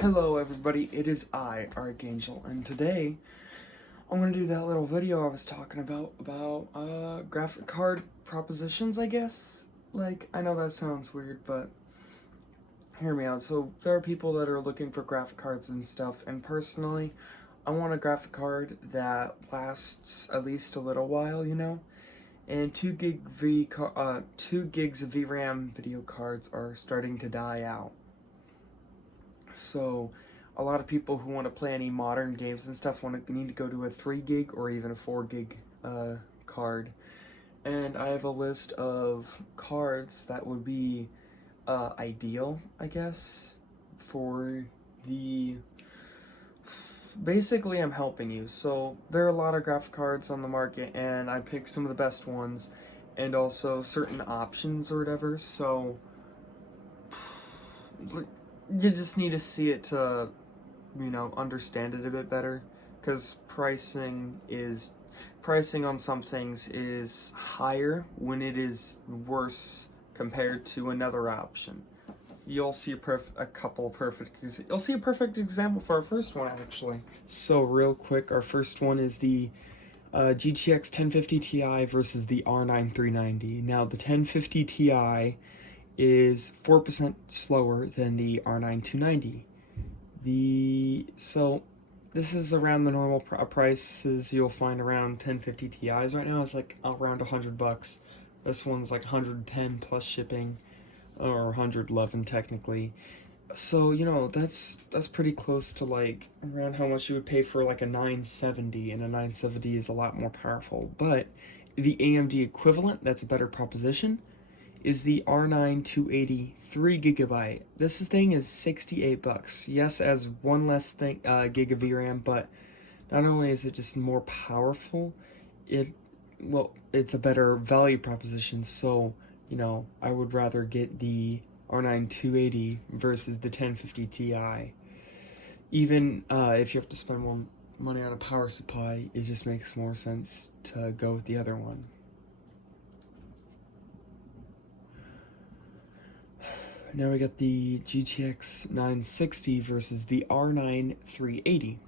Hello everybody, it is I, Archangel, and today I'm going to do that little video I was talking about graphic card propositions, I guess. Like, I know that sounds weird, but hear me out. So, there are people that are looking for graphic cards and stuff, and personally, I want a graphic card that lasts at least a little while, And 2 gigs of VRAM video cards are starting to die out. So, a lot of people who want to play any modern games and stuff need to go to a 3 gig or even a 4 gig card. And I have a list of cards that would be ideal, I guess, for the. Basically, I'm helping you. So, there are a lot of graphic cards on the market, and I picked some of the best ones and also certain options or whatever. So, you just need to see it to understand it a bit better, because pricing on some things is higher when it is worse compared to another option. You'll see you'll see a perfect example for our first one, actually. So real quick, our first one is the GTX 1050 Ti versus the R9 390. Now the 1050 Ti is 4% slower than the R9 290. So this is around the normal prices you'll find around 1050 Ti's right now. It's like around $100. This one's like 110 plus shipping, or 111 technically. So that's pretty close to like around how much you would pay for like a 970, and a 970 is a lot more powerful. But the AMD equivalent, that's a better proposition, is the R9 280 3GB. This thing is $68. Yes, as one less gig of VRAM, but not only is it just more powerful, it's a better value proposition. So, I would rather get the R9 280 versus the 1050 Ti. Even if you have to spend more money on a power supply, it just makes more sense to go with the other one. Now we got the GTX 960 versus the R9 380.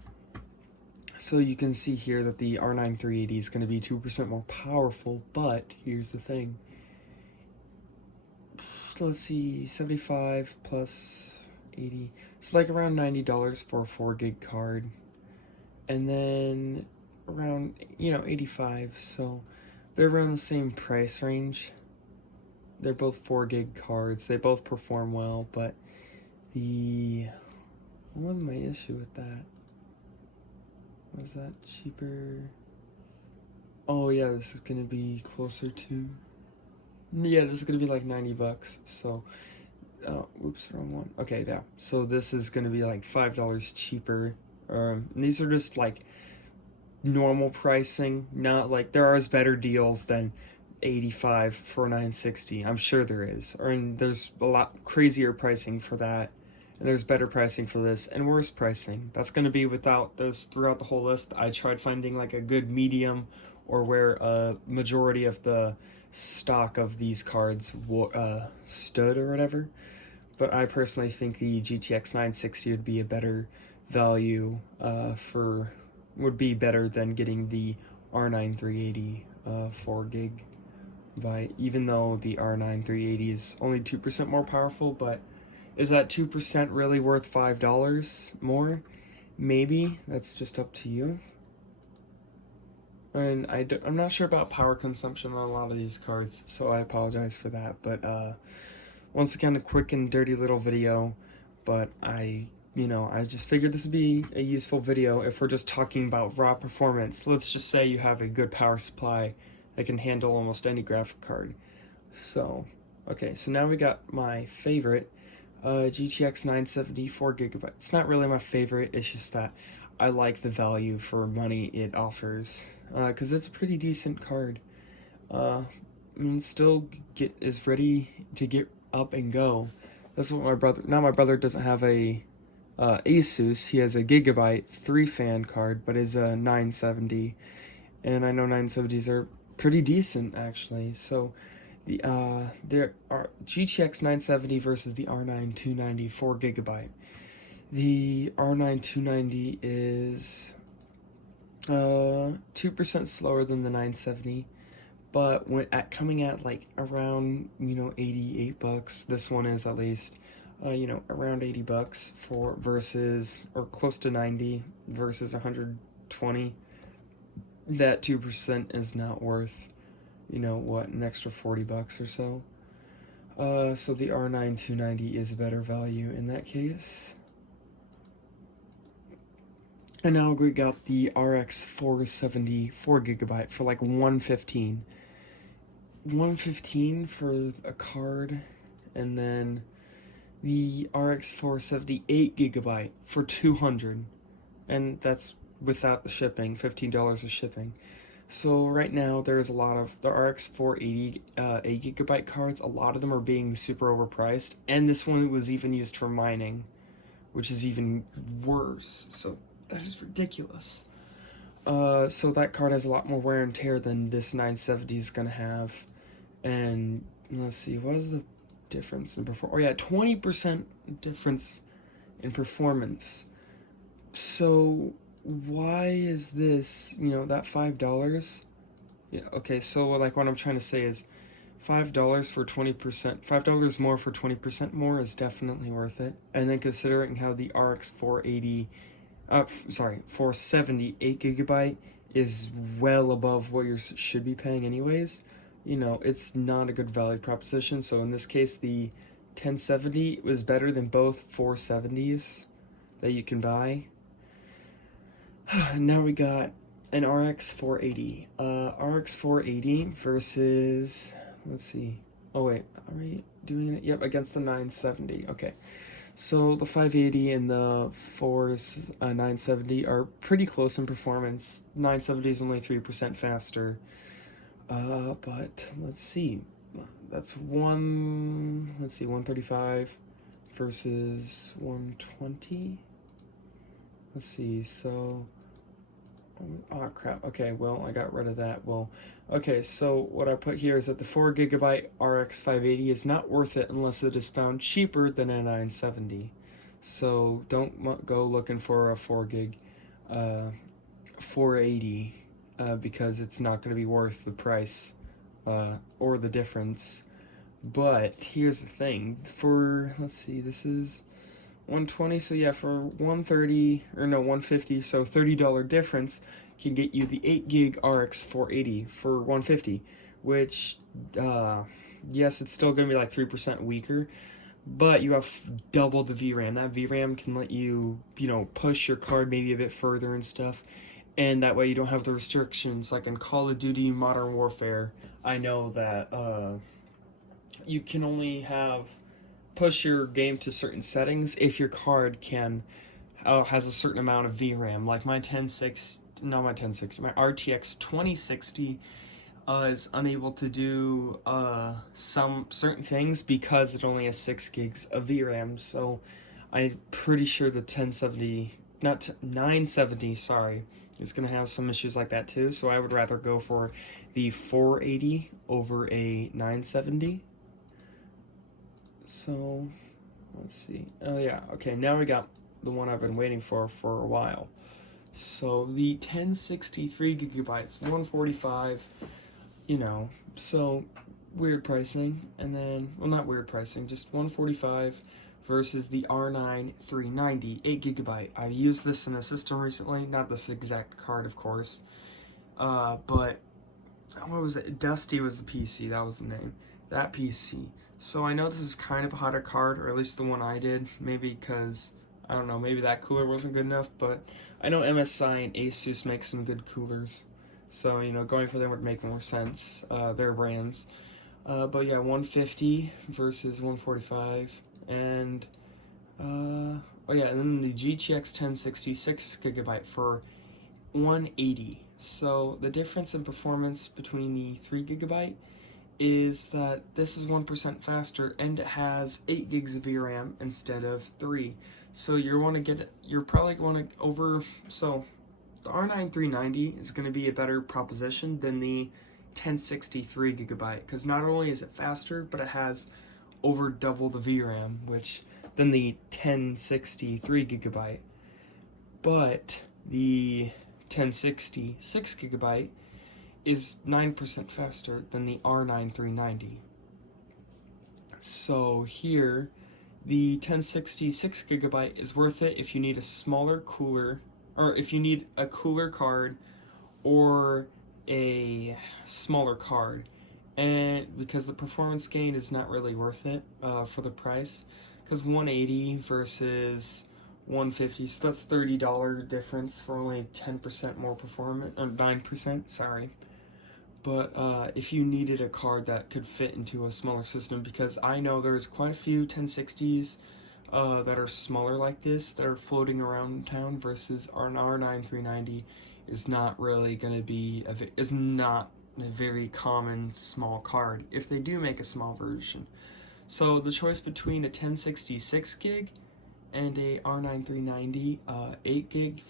So you can see here that the R9 380 is going to be 2% more powerful, but here's the thing. Let's see, 75 plus 80. It's like around $90 for a 4 gig card. And then around, 85. So they're around the same price range. They're both 4 gig cards. They both perform well, but what was my issue with that? Was that cheaper? Oh yeah, this is gonna be closer to. Yeah, this is gonna be like $90. So, oops, wrong one. Okay, yeah. So this is gonna be like $5 cheaper. And these are just like normal pricing. Not like there are better deals than 85 for 960. I'm sure there is. And there's a lot crazier pricing for that. And there's better pricing for this and worse pricing. That's going to be without those throughout the whole list. I tried finding like a good medium, or where a majority of the stock of these cards stood or whatever. But I personally think the GTX 960 would be a better value would be better than getting the R9 380 4 gig. Even though the R9 380 is only 2% more powerful, but is that 2% really worth $5 more? Maybe. That's just up to you. And I'm not sure about power consumption on a lot of these cards, so I apologize for that. But once again, a quick and dirty little video, but I just figured this would be a useful video if we're just talking about raw performance. Let's just say you have a good power supply that can handle almost any graphic card. So, okay, so now we got my favorite, GTX 970 4GB. It's not really my favorite, it's just that I like the value for money it offers, because it's a pretty decent card. And still is ready to get up and go. That's what my brother doesn't have a Asus. He has a Gigabyte 3-fan card, but is a 970, and I know 970s are pretty decent actually. So there are GTX 970 versus the R9 290 4GB. The R9 290 is 2% slower than the 970, but when coming at like around 88 bucks, this one is at least around 80 bucks for versus, or close to 90 versus 120. That 2% is not worth what, an extra 40 bucks or so. So the R9 290 is a better value in that case. And now we got the RX 470 4GB for like 115. 115 for a card, and then the RX 470 8GB for 200, and that's without the shipping, $15 of shipping. So right now there's a lot of the RX 480 8GB cards. A lot of them are being super overpriced, and this one was even used for mining, which is even worse. So that is ridiculous. So that card has a lot more wear and tear than this 970 is gonna have. And let's see, what is the difference in performance? Oh yeah, 20% difference in performance. So why is this, that $5? Yeah, okay, so like what I'm trying to say is $5 for 20%, $5 more for 20% more is definitely worth it. And then considering how the RX 480, 470 8GB is well above what you should be paying anyways, it's not a good value proposition. So in this case, the 1070 was better than both 470s that you can buy. Now we got an RX 480. RX 480 versus, let's see. Oh wait, are we doing it? Yep, against the 970. Okay. So the 580 and the 970 are pretty close in performance. 970 is only 3% faster. But let's see. That's 135 versus 120. Let's see, so, oh crap, okay, well, I got rid of that. Well, okay, so what I put here is that the 4GB RX 580 is not worth it unless it is found cheaper than a 970. So don't go looking for a 4GB 480 because it's not going to be worth the price or the difference. But here's the thing, for, let's see, this is 120, so yeah, for 130, or no, 150, so $30 difference can get you the 8GB RX 480 for 150, which, yes, it's still going to be like 3% weaker, but you have double the VRAM. That VRAM can let you, push your card maybe a bit further and stuff, and that way you don't have the restrictions, like in Call of Duty Modern Warfare. I know that, you can only push your game to certain settings if your card has a certain amount of VRAM. Like my RTX 2060 is unable to do some certain things because it only has 6 gigs of VRAM. So I'm pretty sure the 970, sorry, is going to have some issues like that too. So I would rather go for the 480 over a 970. So, let's see. Oh yeah, okay, now we got the one I've been waiting for a while. So the 1063GB, 145, so weird pricing. And then, well, not weird pricing, just 145 versus the R9 390 8GB. I've used this in a system recently, not this exact card, of course. But what was it? Dusty was the PC, that was the name. That PC. So I know this is kind of a hotter card, or at least the one I did, maybe because, I don't know, maybe that cooler wasn't good enough, but I know MSI and Asus make some good coolers, so, going for them would make more sense, their brands. But yeah, 150 versus 145, and, oh yeah, and then the GTX 1060 6GB for 180. So the difference in performance between the 3GB is that this is 1% faster and it has 8 gigs of VRAM instead of 3. So you're probably going to so the R9 390 is going to be a better proposition than the 1063GB, because not only is it faster, but it has over double the VRAM, which than the 1060 3GB, but the 1060 6GB is 9% faster than the R9 390. So here, the 1060 6GB is worth it if you need a smaller, cooler, or if you need a cooler card or a smaller card, and because the performance gain is not really worth it for the price, because 180 versus 150, so that's $30 difference for only 10% more performance, or 9%, sorry. But if you needed a card that could fit into a smaller system, because I know there's quite a few 1060s that are smaller like this that are floating around town, versus an R9 390 is not really going to be is not a very common small card if they do make a small version. So the choice between a 1060 6GB and a R9 390 8GB,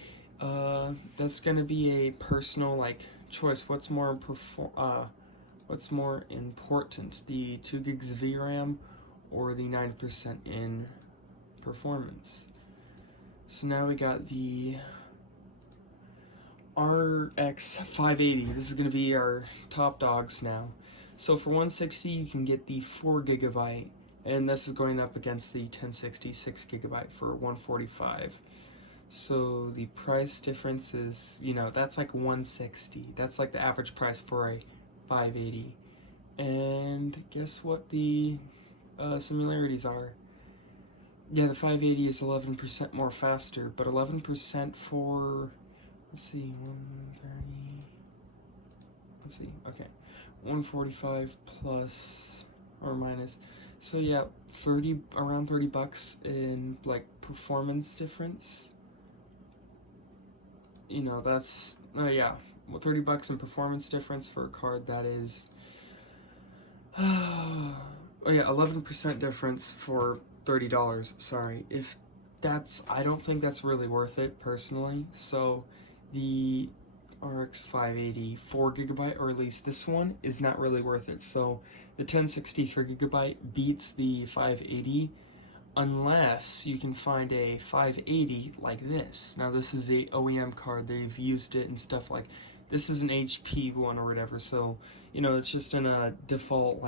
that's going to be a personal choice. What's more important, the 2 gigs of VRAM or the 9% in performance? So now we got the RX 580. This is going to be our top dogs now. So for 160 you can get the 4GB, and this is going up against the 1060 6GB for 145. So the price difference is, that's like 160. That's like the average price for a 580. And guess what the similarities are? Yeah, the 580 is 11% more faster, but 11% for, let's see, 130, let's see, okay, 145 plus or minus. So yeah, around $30 in performance difference. That's yeah, $30 in performance difference for a card that is oh yeah, 11% difference for $30. Sorry, if that's, I don't think that's really worth it personally. So the RX 580 4GB, or at least this one, is not really worth it. So the 1060 3GB beats the 580, unless you can find a 580 like this. Now this is a OEM card, they've used it and stuff, like this is an HP one or whatever, so it's just in a default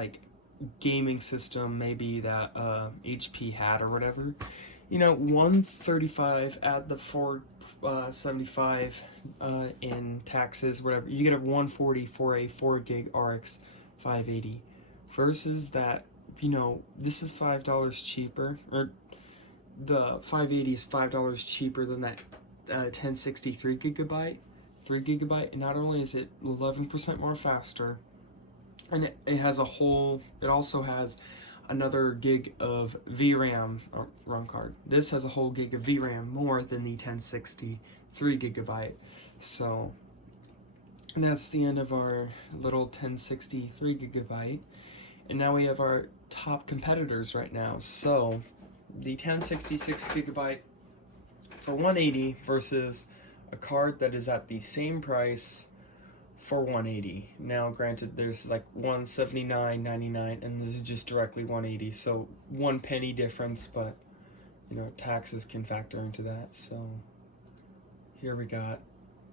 gaming system maybe that HP had or whatever. 135 at the 475 in taxes, whatever, you get a 140 for a 4GB RX 580, versus that, this is $5 cheaper, or the 580 is $5 cheaper than that 1060 3GB. And not only is it 11% more faster, and it also has another gig of VRAM, wrong card. This has a whole gig of VRAM more than the 1060 3GB. So, and that's the end of our little 1060 3GB. And now we have our top competitors right now. So the 1060 6GB for 180 versus a card that is at the same price for 180. Now granted, there's $179.99 and this is just directly 180, so 1 penny difference, but taxes can factor into that. So here we got,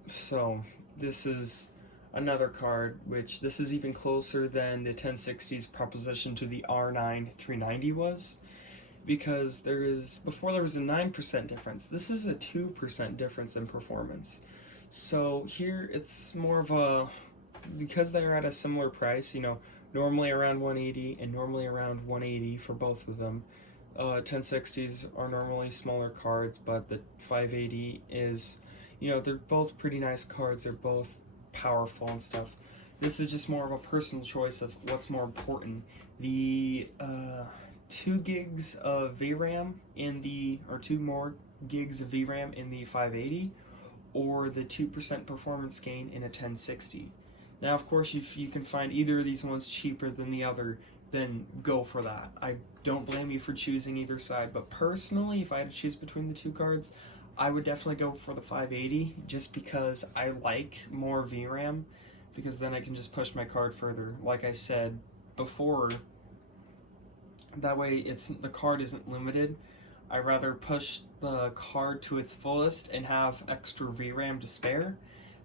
so this is another card, which this is even closer than the 1060's proposition to the R9 390 was, because before there was a 9% difference. This is a 2% difference in performance. So here it's more of a, because they're at a similar price, normally around 180 and normally around 180 for both of them. 1060s are normally smaller cards, but the 580 is, they're both pretty nice cards. They're both powerful and stuff. This is just more of a personal choice of what's more important. The 2 gigs of VRAM or 2 more gigs of VRAM in the 580, or the 2% performance gain in a 1060. Now, of course, if you can find either of these ones cheaper than the other, then go for that. I don't blame you for choosing either side, but personally, if I had to choose between the two cards, I would definitely go for the 580, just because I like more VRAM, because then I can just push my card further. Like I said before, that way the card isn't limited. I'd rather push the card to its fullest and have extra VRAM to spare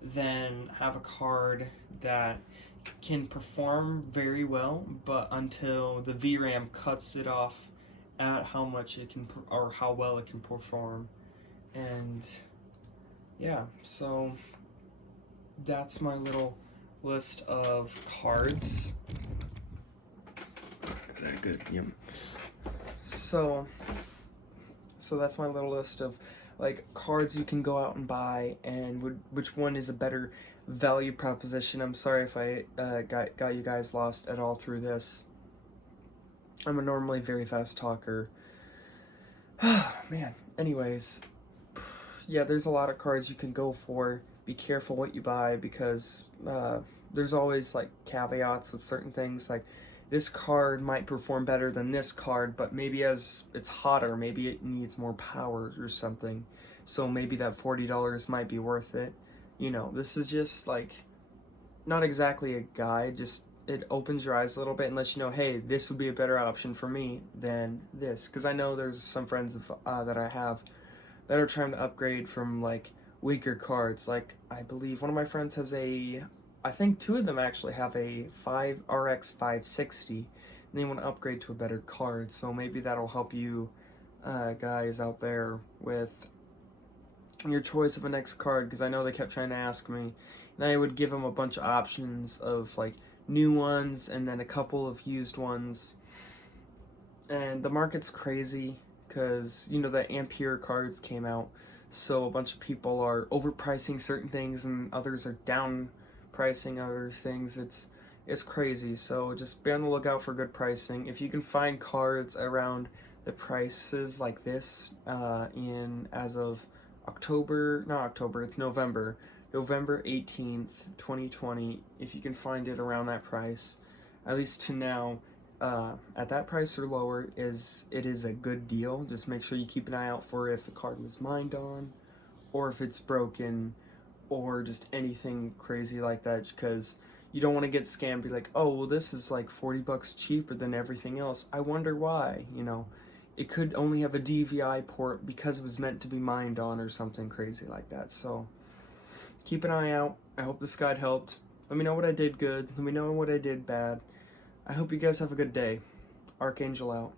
than have a card that can perform very well, but until the VRAM cuts it off at how much it can or how well it can perform. And yeah, so that's my little list of cards. Is that good? Yep. So that's my little list of like cards you can go out and buy, and which one is a better value proposition. I'm sorry if I got you guys lost at all through this. I'm a normally very fast talker. Man. Anyways, yeah, there's a lot of cards you can go for. Be careful what you buy, because there's always like caveats with certain things. Like, this card might perform better than this card, but maybe as it's hotter, maybe it needs more power or something. So maybe that $40 might be worth it. You know, this is just like not exactly a guide, just it opens your eyes a little bit and lets you know, hey, this would be a better option for me than this. Because I know there's some friends that I have that are trying to upgrade from like weaker cards. Like, I believe one of my friends has I think two of them actually have a RX 560, and they want to upgrade to a better card. So maybe that'll help you guys out there with your choice of a next card, because I know they kept trying to ask me, and I would give them a bunch of options of like new ones and then a couple of used ones. And the market's crazy because, you know, the Ampere cards came out, so a bunch of people are overpricing certain things and others are down pricing other things. It's crazy. So just be on the lookout for good pricing. If you can find cards around the prices like this in as of November 18th 2020, if you can find it around that price, at least to now, at that price or lower, it is a good deal. Just make sure you keep an eye out for if the card was mined on, or if it's broken, or just anything crazy like that, because you don't want to get scammed. Be like, oh, well, this is like $40 cheaper than everything else. I wonder why. You know, it could only have a DVI port because it was meant to be mined on or something crazy like that. So keep an eye out. I hope this guide helped. Let me know what I did good. Let me know what I did bad. I hope you guys have a good day. Archangel out.